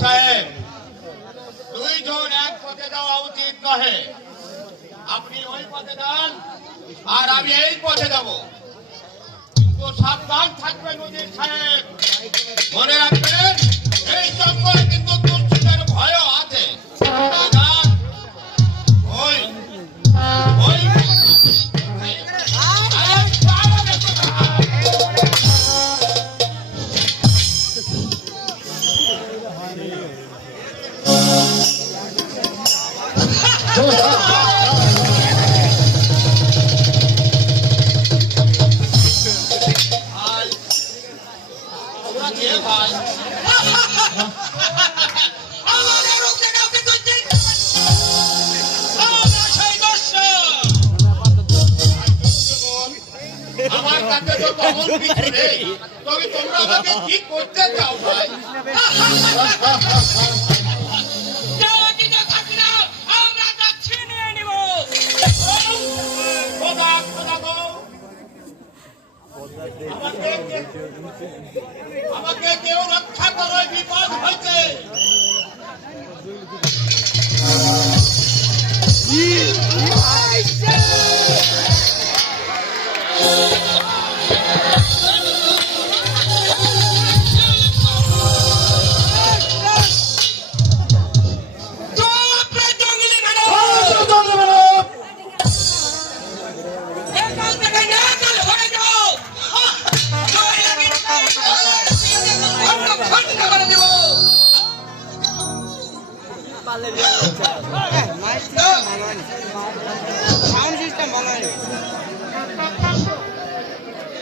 সাহেব, দুইজন এক পথে যাওয়া উচিত নহে। আপনি ওই পথে যান আর আমি এই পথে যাব, কিন্তু সাবধান থাকবেন উজির সাহেব। মনে রাখবেন এই জঙ্গলে কিন্তু দুশ্চিন্তার ভয়ও আছে। ওই ওই আমার কাছে তো তেমন কিছু নেই, তবে তোমরা আমাকে কি করতে চাও ভাই? আমাকে কেউ রক্ষা করো, বিপদ হয়েছে।